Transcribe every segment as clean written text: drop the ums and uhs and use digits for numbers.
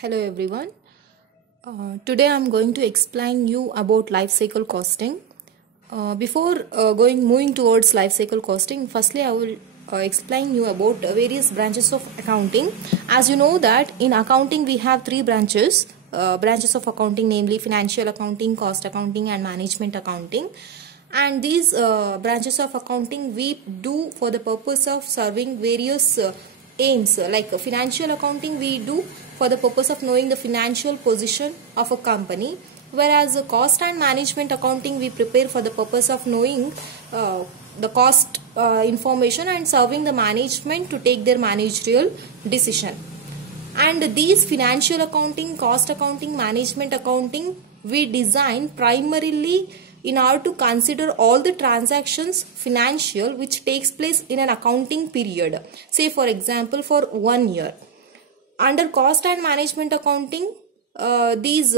Hello everyone. Today I'm going to explain you about life cycle costing. Before moving towards life cycle costing, firstly I will explain you about various branches of accounting. As you know that in accounting we have three branches of accounting, namely financial accounting, cost accounting and management accounting. And these branches of accounting we do for the purpose of serving various aims. Like financial accounting we do for the purpose of knowing the financial position of a company, whereas cost and management accounting we prepare for the purpose of knowing the cost information and serving the management to take their managerial decision. And these financial accounting, cost accounting, management accounting we design primarily in order to consider all the transactions financial which takes place in an accounting period. Say for example for 1 year. Under cost and management accounting, these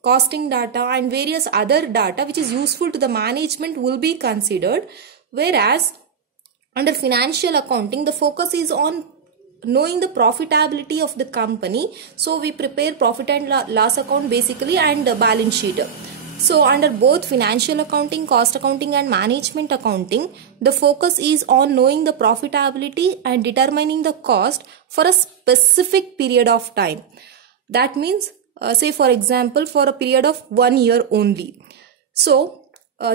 costing data and various other data which is useful to the management will be considered, whereas under financial accounting the focus is on knowing the profitability of the company. So we prepare profit and loss account basically and balance sheet. So under both financial accounting, cost accounting and management accounting, the focus is on knowing the profitability and determining the cost for a specific period of time. That means say for example for a period of 1 year only. So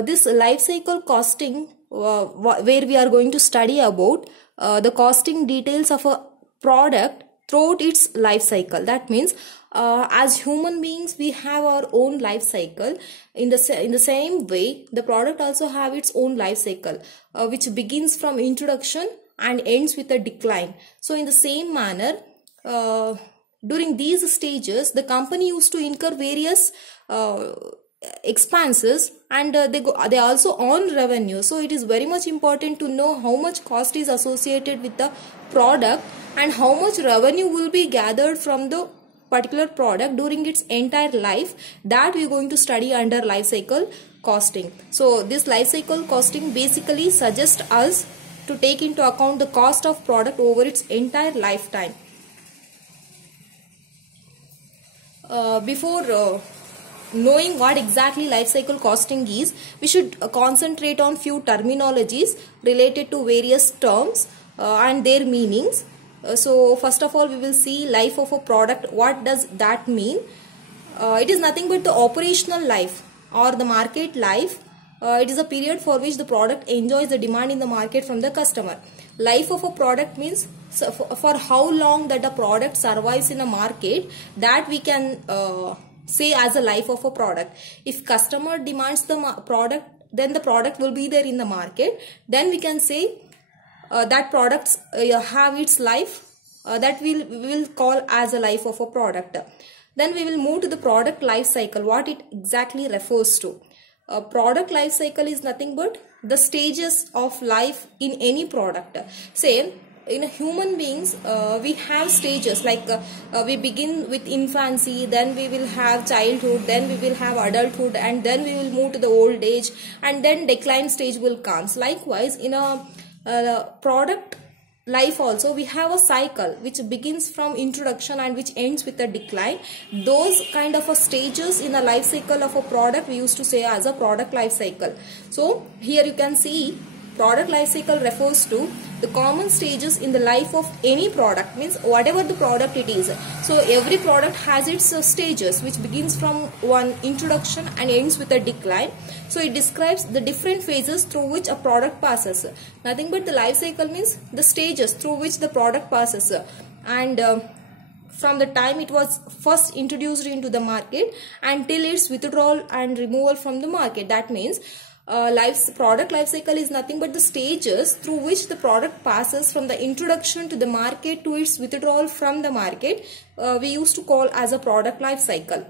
this life cycle costing where we are going to study about the costing details of a product throughout its life cycle. That means as human beings we have our own life cycle. In the same way the product also have its own life cycle which begins from introduction and ends with a decline. So in the same manner during these stages the company used to incur various expenses and they also earn revenue. So it is very much important to know how much cost is associated with the product and how much revenue will be gathered from the particular product during its entire life. That we are going to study under life cycle costing. So this life cycle costing basically suggests us to take into account the cost of product over its entire lifetime. Before knowing what exactly life cycle costing is, we should concentrate on few terminologies related to various terms and their meanings. So first of all we will see life of a product. What does that mean? It is nothing but the operational life or the market life. It is a period for which the product enjoys the demand in the market from the customer. Life of a product means for how long that a product survives in a market, that we can say as a life of a product. If customer demands the product, then the product will be there in the market. Then we can say that products have its life that we will call as a life of a product. Then we will move to the product life cycle. What it exactly refers to? Product life cycle is nothing but the stages of life in any product. Say in human beings we have stages like we begin with infancy, then we will have childhood, then we will have adulthood, and then we will move to the old age, and then decline stage will come. Likewise in a product life also we have a cycle which begins from introduction and which ends with a decline. Those kind of a stages in a life cycle of a product we used to say as a product life cycle. So here you can see product life cycle refers to the common stages in the life of any product, means whatever the product it is. So every product has its stages which begins from one introduction and ends with a decline. So it describes the different phases through which a product passes. Nothing but the life cycle means the stages through which the product passes, and from the time it was first introduced into the market until its withdrawal and removal from the market. That means product life cycle is nothing but the stages through which the product passes from the introduction to the market to its withdrawal from the market. We used to call as a product life cycle.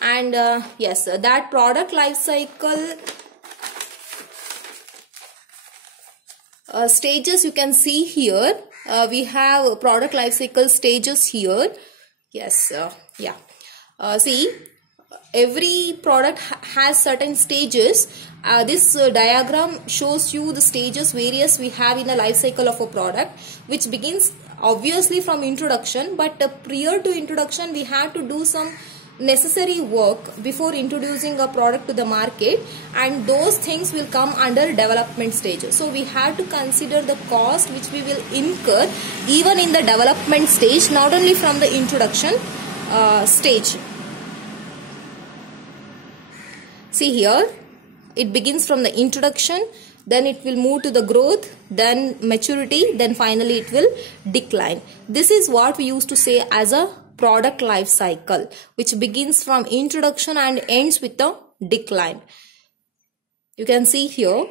And yes, that product life cycle stages you can see here. We have product life cycle stages here. Yes, yeah. See, every product has certain stages This diagram shows you the stages various we have in the life cycle of a product, which begins obviously from introduction, but prior to introduction we have to do some necessary work before introducing a product to the market, and those things will come under development stage. So we have to consider the cost which we will incur even in the development stage, not only from the introduction stage. See here, it begins from the introduction, then it will move to the growth, then maturity, then finally it will decline. This is what we used to say as a product life cycle, which begins from introduction and ends with the decline. You can see here.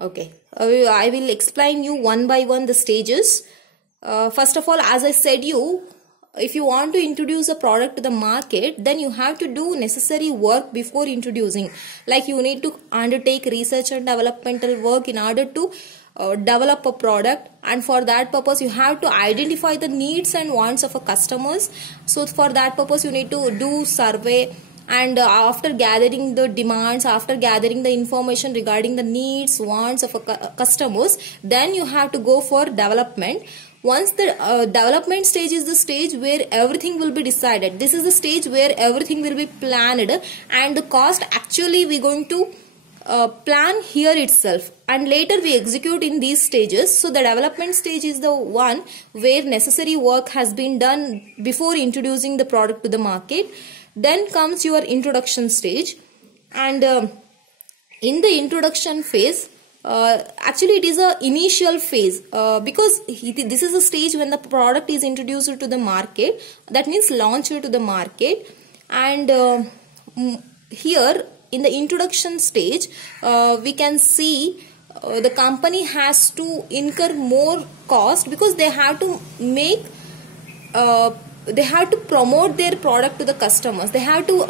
Okay, I will explain you one by one the stages. First of all, as I said you, if you want to introduce a product to the market, then you have to do necessary work before introducing. Like you need to undertake research and developmental work in order to develop a product, and for that purpose you have to identify the needs and wants of a customers. So for that purpose you need to do survey, and after gathering the demands, after gathering the information regarding the needs, wants of a customers, then you have to go for development. Once the development stage is the stage where everything will be decided. This is the stage where everything will be planned, and the cost actually we going to plan here itself, and later we execute in these stages. So the development stage is the one where necessary work has been done before introducing the product to the market. Then comes your introduction stage, and in the introduction phase, actually it is a initial phase, because this is a stage when the product is introduced to the market, that means launched to the market. And here in the introduction stage, we can see the company has to incur more cost, because they have to make they have to promote their product to the customers. They have to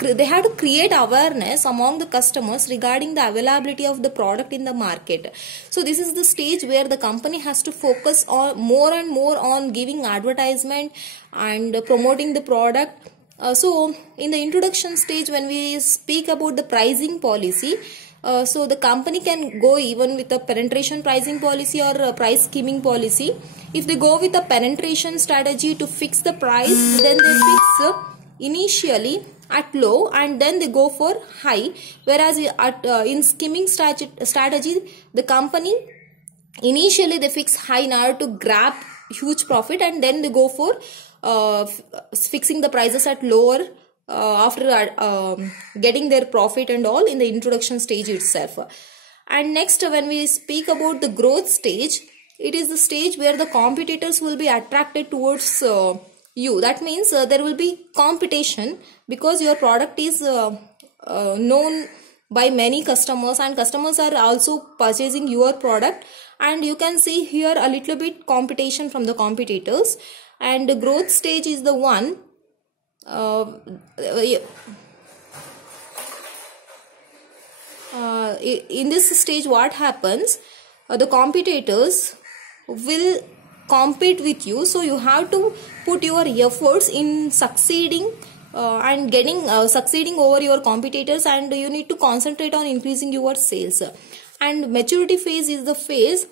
they have to create awareness among the customers regarding the availability of the product in the market. So this is the stage where the company has to focus on more and more on giving advertisement and promoting the product. So in the introduction stage, when we speak about the pricing policy, so the company can go even with a penetration pricing policy or a price skimming policy. If they go with a penetration strategy to fix the price, then they fix initially at low and then they go for high. Whereas in skimming strategy, the company initially they fix high in order to grab huge profit, and then they go for fixing the prices at lower after getting their profit and all in the introduction stage itself. And next, when we speak about the growth stage, it is the stage where the competitors will be attracted towards you. That means there will be competition, because your product is known by many customers, and customers are also purchasing your product, and you can see here a little bit competition from the competitors. And the growth stage is the one in this stage what happens, the competitors will compete with you, so you have to put your efforts in succeeding and getting succeeding over your competitors, and you need to concentrate on increasing your sales. And maturity phase is the phase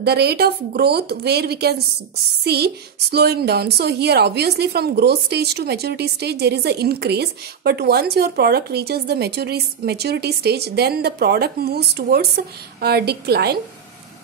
the rate of growth where we can see slowing down. So here obviously from growth stage to maturity stage there is an increase, but once your product reaches the maturity stage, then the product moves towards decline.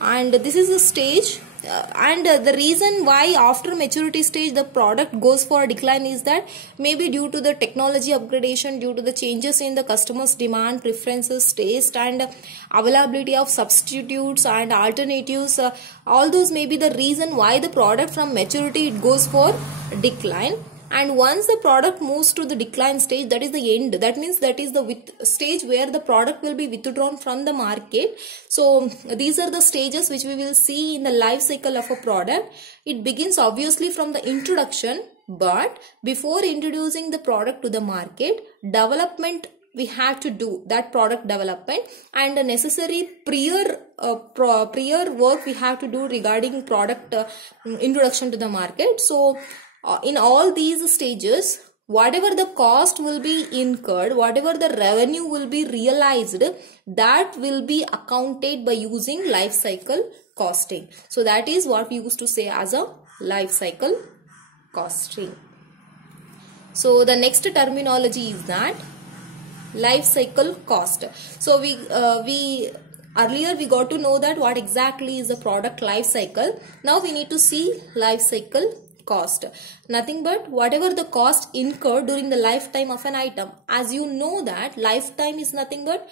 And this is the stage and the reason why after maturity stage the product goes for decline is that maybe due to the technology upgradation, due to the changes in the customers' demand, preferences, taste and availability of substitutes and alternatives, all those may be the reason why the product from maturity it goes for decline. And once the product moves to the decline stage, that is the end. That means that is the stage where the product will be withdrawn from the market. So these are the stages which we will see in the life cycle of a product. It begins obviously from the introduction, but before introducing the product to the market, development we have to do, that product development, and the necessary prior work we have to do regarding product introduction to the market. So in all these stages, whatever the cost will be incurred, whatever the revenue will be realized, that will be accounted by using life cycle costing. So that is what we used to say as a life cycle costing. So the next terminology is that life cycle cost. So we earlier we got to know that what exactly is the product life cycle. Now we need to see life cycle cost. Nothing but whatever the cost incurred during the lifetime of an item. As you know that lifetime is nothing but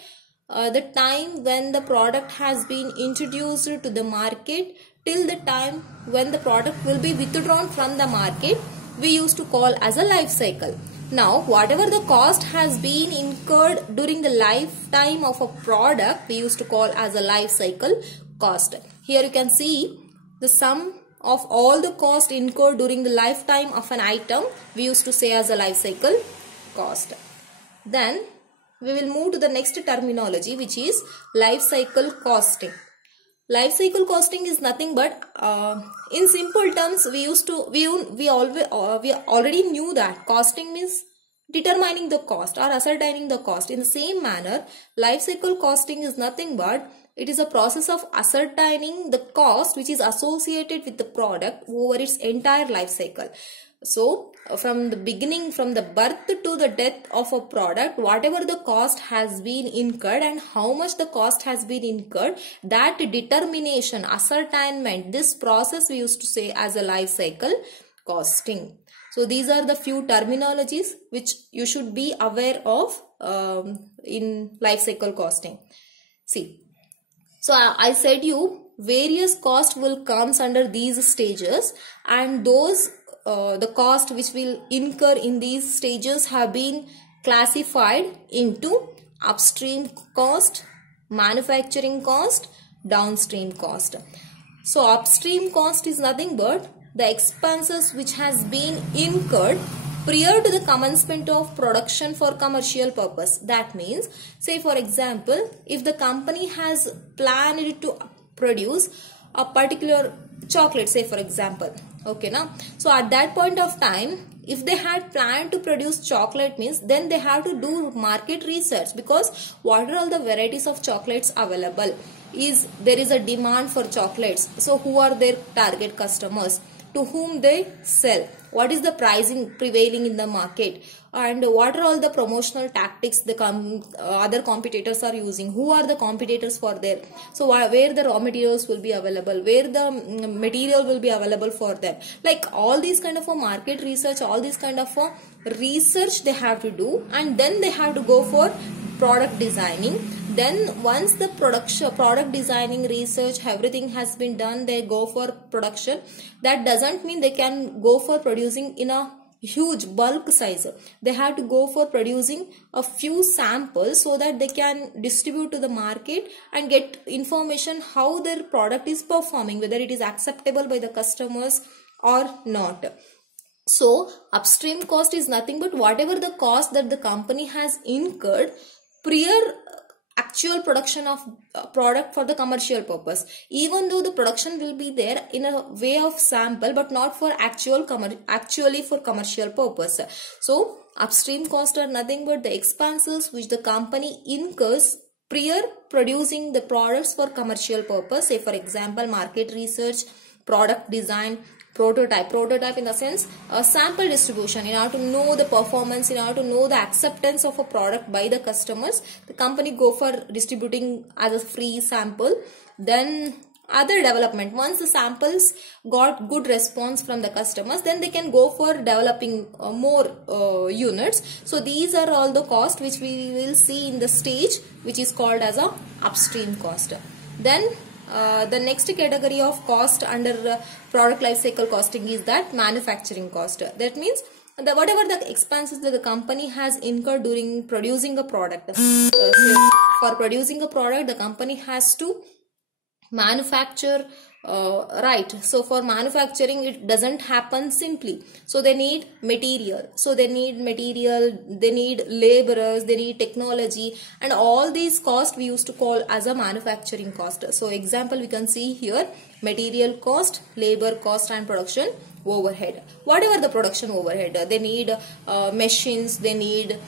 the time when the product has been introduced to the market till the time when the product will be withdrawn from the market, we used to call as a life cycle. Now, whatever the cost has been incurred during the lifetime of a product, we used to call as a life cycle cost. Here you can see the sum of all the cost incurred during the lifetime of an item, we used to say as a life cycle cost. Then we will move to the next terminology, which is life cycle costing. Life cycle costing is nothing but in simple terms we already knew that costing means determining the cost or ascertaining the cost. In the same manner, life cycle costing is nothing but it is a process of ascertaining the cost which is associated with the product over its entire life cycle. So from the beginning, from the birth to the death of a product, whatever the cost has been incurred and how much the cost has been incurred, that determination, ascertainment, this process we used to say as a life cycle costing. So these are the few terminologies which you should be aware of in life cycle costing. See, so I said you various cost will comes under these stages, and those the cost which will incur in these stages have been classified into upstream cost, manufacturing cost, downstream cost. So upstream cost is nothing but the expenses which has been incurred prior to the commencement of production for commercial purpose. That means, say for example, if the company has planned to produce a particular chocolate, say for example, okay now, so at that point of time, if they had planned to produce chocolate means, then they have to do market research, because what are all the varieties of chocolates available, is there is a demand for chocolates, so who are their target customers, to whom they sell, what is the pricing prevailing in the market, and what are all the promotional tactics the other competitors are using, who are the competitors for there, so where the raw materials will be available, where the material will be available for them, like all these kind of a market research, all these kind of a research they have to do, and then they have to go for product designing. Then once the product designing research, everything has been done, they go for production. That doesn't mean they can go for producing in a huge bulk size. They have to go for producing a few samples so that they can distribute to the market and get information how their product is performing, whether it is acceptable by the customers or not. So upstream cost is nothing but whatever the cost that the company has incurred prior actual production of product for the commercial purpose, even though the production will be there in a way of sample, but not for actually for commercial purpose. So upstream costs are nothing but the expenses which the company incurs prior producing the products for commercial purpose, say for example market research, product design, prototype in the sense sample distribution, in order to know the performance, in order to know the acceptance of a product by the customers, the company go for distributing as a free sample. Then other development, once the samples got good response from the customers, then they can go for developing more units. So these are all the cost which we will see in the stage which is called as a upstream cost. Then the next category of cost under product life cycle costing is that manufacturing cost. That means whatever the expenses that the company has incurred during producing a product. For producing a product, the company has to manufacture, right? So for manufacturing, it doesn't happen simply. So they need material. They need laborers, they need technology, and all these costs we used to call as a manufacturing cost. So example we can see here: material cost, labor cost, and production overhead. Whatever the production overhead, they need machines, they need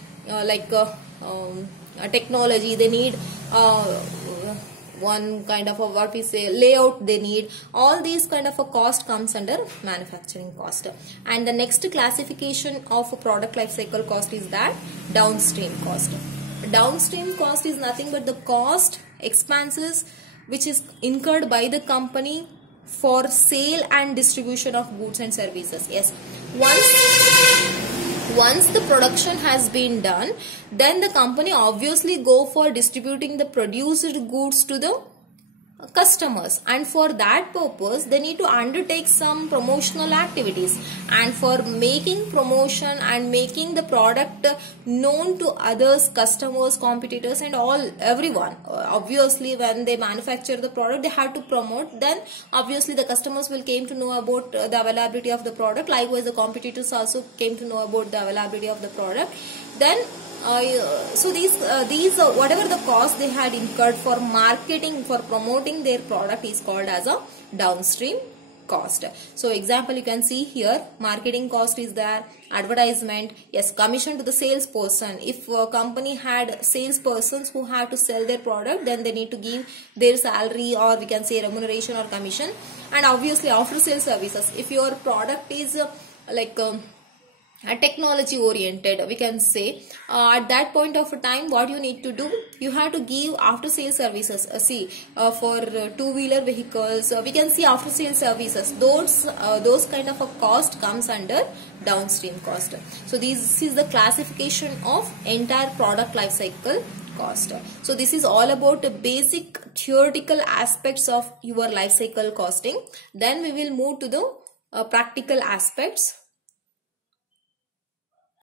technology, they need one kind of a what we say layout, they need all these kind of a cost comes under manufacturing cost. And the next classification of a product life cycle cost is that downstream cost. Downstream cost is nothing but the cost expenses which is incurred by the company for sale and distribution of goods and services. Yes, once the production has been done, then the company obviously go for distributing the produced goods to the customers, and for that purpose they need to undertake some promotional activities, and for making promotion and making the product known to others, customers, competitors and everyone. Obviously when they manufacture the product they have to promote, then obviously the customers will came to know about the availability of the product. Likewise the competitors also came to know about the availability of the product. Then so these whatever the cost they had incurred for marketing, for promoting their product is called as a downstream cost. So example you can see here, marketing cost is there, advertisement, yes, commission to the salesperson. If a company had salespersons who have to sell their product, then they need to give their salary, or we can say remuneration or commission. And obviously after sales services, if your product is technology oriented, we can say at that point of time what you need to do, you have to give after sales services. For two-wheeler vehicles, we can see after sales services, those kind of a cost comes under downstream cost. So this is the classification of entire product life cycle cost. So this is all about the basic theoretical aspects of your life cycle costing. Then we will move to the practical aspects.